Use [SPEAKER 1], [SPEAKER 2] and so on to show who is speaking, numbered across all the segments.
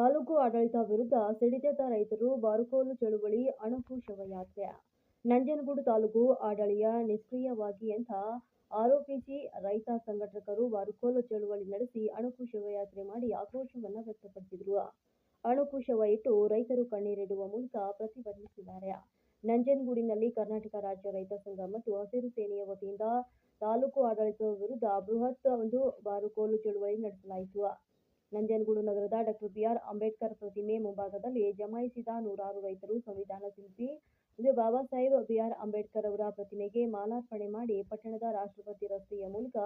[SPEAKER 1] ತಾಲೂಕು ಆಡಳಿತ ವಿರುದ್ಧ ಸಿಡಿದೆದ್ದ ರೈತರು ಬಾರುಕೋಲು ಚಳುವಳಿ ಅಣಕು ಶವಯಾತ್ರೆ ನಂಜನಗೂಡು ತಾಲೂಕು ಆಡಳಿಯ ನಿಷ್ಕ್ರಿಯವಾಗಿ ಅಂತ ಆರೋಪಿಸಿ ರೈತ ಸಂಘಟಕರು ಬಾರುಕೋಲು ಚಳುವಳಿ ನಡೆಸಿ ಅಣಕು ಶವಯಾತ್ರೆ ಮಾಡಿ ಆಕ್ರೋಶವನ್ನ ವ್ಯಕ್ತಪಡಿಸಿದರು. ಅಣಕು ಶವ ಇಟ್ಟು ರೈತರು ಕಣ್ಣೀರಿಡುವ ಮೂಲಕ ಪ್ರತಿಭಟಿಸಿದ್ದಾರೆ. ನಂಜನಗೂಡಿನಲ್ಲಿ ಕರ್ನಾಟಕ ರಾಜ್ಯ ರೈತ ಸಂಘ ಮತ್ತು ಹಸಿರು ಸೇನೆಯ ವತಿಯಿಂದ ತಾಲೂಕು ಆಡಳಿತದ ವಿರುದ್ಧ ಬೃಹತ್ ಒಂದು ಬಾರುಕೋಲು ಚಳುವಳಿ ನಡೆಸಲಾಯಿತು. ನಂಜನಗೂಡು ನಗರದ ಡಾಕ್ಟರ್ ಬಿಆರ್ ಅಂಬೇಡ್ಕರ್ ಪ್ರತಿಮೆ ಮುಂಭಾಗದಲ್ಲಿ ಜಮಾಯಿಸಿದ ನೂರಾರು ರೈತರು ಸಂವಿಧಾನ ಶಿಲ್ಪಿ ಬಾಬಾ ಸಾಹೇಬ್ ಬಿಆರ್ ಅಂಬೇಡ್ಕರ್ ಅವರ ಪ್ರತಿಮೆಗೆ ಮಾಲಾರ್ಪಣೆ ಮಾಡಿ ಪಟ್ಟಣದ ರಾಷ್ಟ್ರಪತಿ ರಸ್ತೆಯ ಮೂಲಕ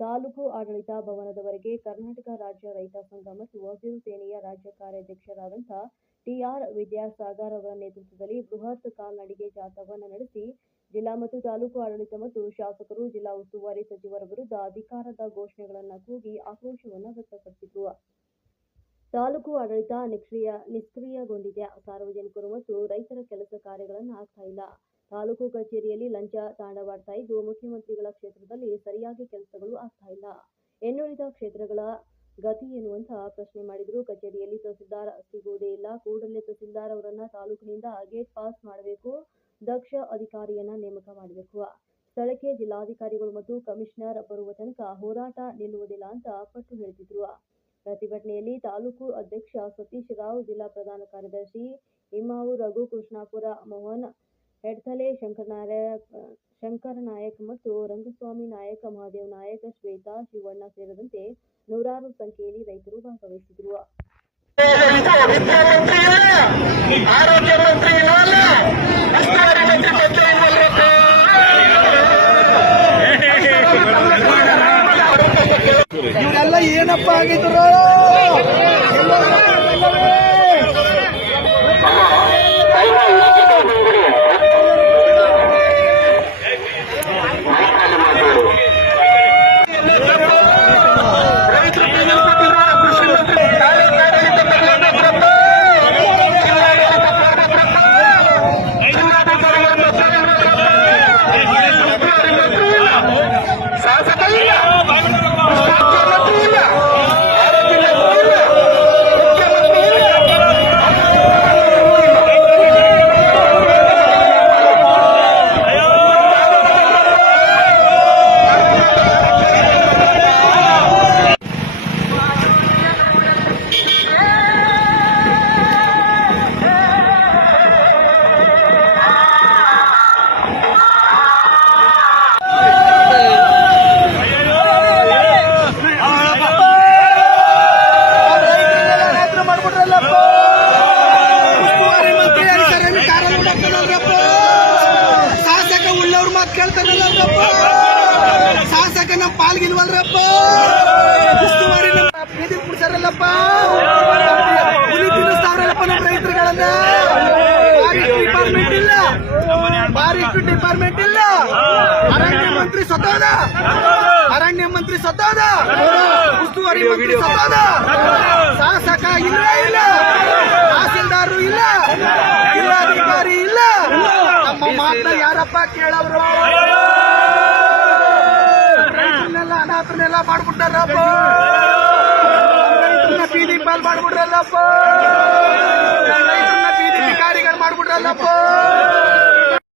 [SPEAKER 1] ತಾಲೂಕು ಆಡಳಿತ ಭವನದವರೆಗೆ ಕರ್ನಾಟಕ ರಾಜ್ಯ ರೈತ ಸಂಘ ಮತ್ತು ಹಸಿರು ಸೇನೆಯ ರಾಜ್ಯ ಕಾರ್ಯಾಧ್ಯಕ್ಷರಾದಂಥ ಟಿಆರ್ ವಿದ್ಯಾಸಾಗರ್ ಅವರ ನೇತೃತ್ವದಲ್ಲಿ ಬೃಹತ್ ಕಾಲ್ನಡಿಗೆ ಜಾಥಾವನ್ನು ನಡೆಸಿ ಜಿಲ್ಲಾ ಮತ್ತು ತಾಲೂಕು ಆಡಳಿತ ಮತ್ತು ಶಾಸಕರು ಜಿಲ್ಲಾ ಉಸ್ತುವಾರಿ ಸಚಿವರ ವಿರುದ್ಧ ಅಧಿಕಾರದ ಘೋಷಣೆಗಳನ್ನು ಕೂಗಿ ಆಕ್ರೋಶವನ್ನು ವ್ಯಕ್ತಪಡಿಸಿದ್ರು. ತಾಲೂಕು ಆಡಳಿತ ನಿಷ್ಕ್ರಿಯ, ನಿಷ್ಕ್ರಿಯಗೊಂಡಿದೆ. ಸಾರ್ವಜನಿಕರು ಮತ್ತು ರೈತರ ಕೆಲಸ ಕಾರ್ಯಗಳನ್ನು ಆಗ್ತಾ ಇಲ್ಲ. ತಾಲೂಕು ಕಚೇರಿಯಲ್ಲಿ ಲಂಚ ತಾಂಡವಾಡ್ತಾ ಇದ್ದು, ಮುಖ್ಯಮಂತ್ರಿಗಳ ಕ್ಷೇತ್ರದಲ್ಲಿ ಸರಿಯಾಗಿ ಕೆಲಸಗಳು ಆಗ್ತಾ ಇಲ್ಲ. ಇನ್ನುಳಿದ ಕ್ಷೇತ್ರಗಳ ಗತಿ ಅಂತ ಪ್ರಶ್ನೆ ಮಾಡಿದ್ರು ಕಚೇರಿಯಲ್ಲಿ ತಹಸೀಲ್ದಾರ್ ಸಿಗುವುದೇ ಇಲ್ಲ. ಕೂಡಲೇ ತಹಸೀಲ್ದಾರ್ ಅವರನ್ನ ತಾಲೂಕಿನಿಂದ ಗೇಟ್ ಪಾಸ್ ಮಾಡಬೇಕು, ದಕ್ಷ ಅಧಿಕಾರಿಯನ್ನ ನೇಮಕ ಮಾಡಬೇಕು. ಸ್ಥಳಕ್ಕೆ ಜಿಲ್ಲಾಧಿಕಾರಿಗಳು ಮತ್ತು ಕಮಿಷನರ್ ಬರುವ ತನಕ ಹೋರಾಟ ನಿಲ್ಲುವುದಿಲ್ಲ ಅಂತ ಪಟ್ಟು ಹಿಡಿದಿದ್ರು ಪ್ರತಿಭಟನೆಯಲ್ಲಿ ತಾಲೂಕು ಅಧ್ಯಕ್ಷ ಸತೀಶ್ ರಾವ್, ಜಿಲ್ಲಾ ಪ್ರಧಾನ ಕಾರ್ಯದರ್ಶಿ ಇಮ್ಮಾವು ರಘು, ಕೃಷ್ಣಾಪುರ ಮೋಹನ್ ಹೆಡ್ತಲೆ ಶಂಕರನಾಯಕ್ ಶಂಕರ ನಾಯಕ್ ಮತ್ತು ರಂಗಸ್ವಾಮಿ ನಾಯಕ, ಮಹಾದೇವ್ ನಾಯಕ್, ಶ್ವೇತಾ, ಶಿವಣ್ಣ ಸೇರಿದಂತೆ ನೂರಾರು ಸಂಖ್ಯೆಯಲ್ಲಿ ರೈತರು ಭಾಗವಹಿಸಿದ್ರು
[SPEAKER 2] ವಿದ್ಯಾಮಂತ್ರಿ ಇಲ್ಲ ಆರೋಗ್ಯ ಮಂತ್ರಿ ಇಲ್ಲ ಉಸ್ತುವಾರಿ ಮಂತ್ರಿ ಪತ್ರ ಇಲ್ವಲ್ರಪ್ಪ
[SPEAKER 3] ಇವರೆಲ್ಲ ಏನಪ್ಪ ಆಗಿದ್ರು? ಉಳ್ಳವ್ರ ಮಾತು ಕೇಳ್ತಾರಲ್ಲಪ್ಪ ಶಾಸಕ ನಮ್ಮ ಪಾಲ್ಗಿಲ್ವಲ್ರಪ್ಪ. ಉಸ್ತುವಾರಿ ನಮ್ಮ ಬೀದಿ ಕುಡ್ಸಾರಲ್ಲಪ್ಪ ಹುಲಿ ತಿನ್ನಿಸ್ತಾವ್ರಲ್ಲಪ್ಪ ನಮ್ಮ ರೈತರುಗಳನ್ನ. ಬಾರಿಷ್ಟು ಡಿಪಾರ್ಟ್ಮೆಂಟ್ ಇಲ್ಲ. ಬಾರಿಷ್ಟು ಡಿಪಾರ್ಟ್ಮೆಂಟ್ ಇಲ್ಲ. ಅರಣ್ಯ ಮಂತ್ರಿ ಸತ್ತೋದ. ಅರಣ್ಯ ಮಂತ್ರಿ ಸತ್ತೋದ. ಉಸ್ತುವಾರಿ ಮಂತ್ರಿ ಸತ್ತೋದ ಶಾಸಕ ಇಲ್ಲ ಇಲ್ಲ ತಹಸೀಲ್ದಾರರು ಇಲ್ಲ ಜಿಲ್ಲಾಧಿಕಾರಿ ಇಲ್ಲ ನಮ್ಮ ಮಾತನ್ನ ಯಾರಪ್ಪ ಕೇಳವ್ರು ರೈತರನ್ನೆಲ್ಲ ಅನಾಥರನ್ನೆಲ್ಲ ಮಾಡ್ಬಿಟ್ಟಾರಪ್ಪ. ರೈತರನ್ನ ಬೀದಿ ಪಾಲ್ ಮಾಡ್ಬಿಟ್ರಲ್ಲಪ್ಪ. ರೈತರನ್ನ ಬೀದಿ ಭಿಕಾರಿಗಳು ಮಾಡ್ಬಿಟ್ರಲ್ಲಪ್ಪ.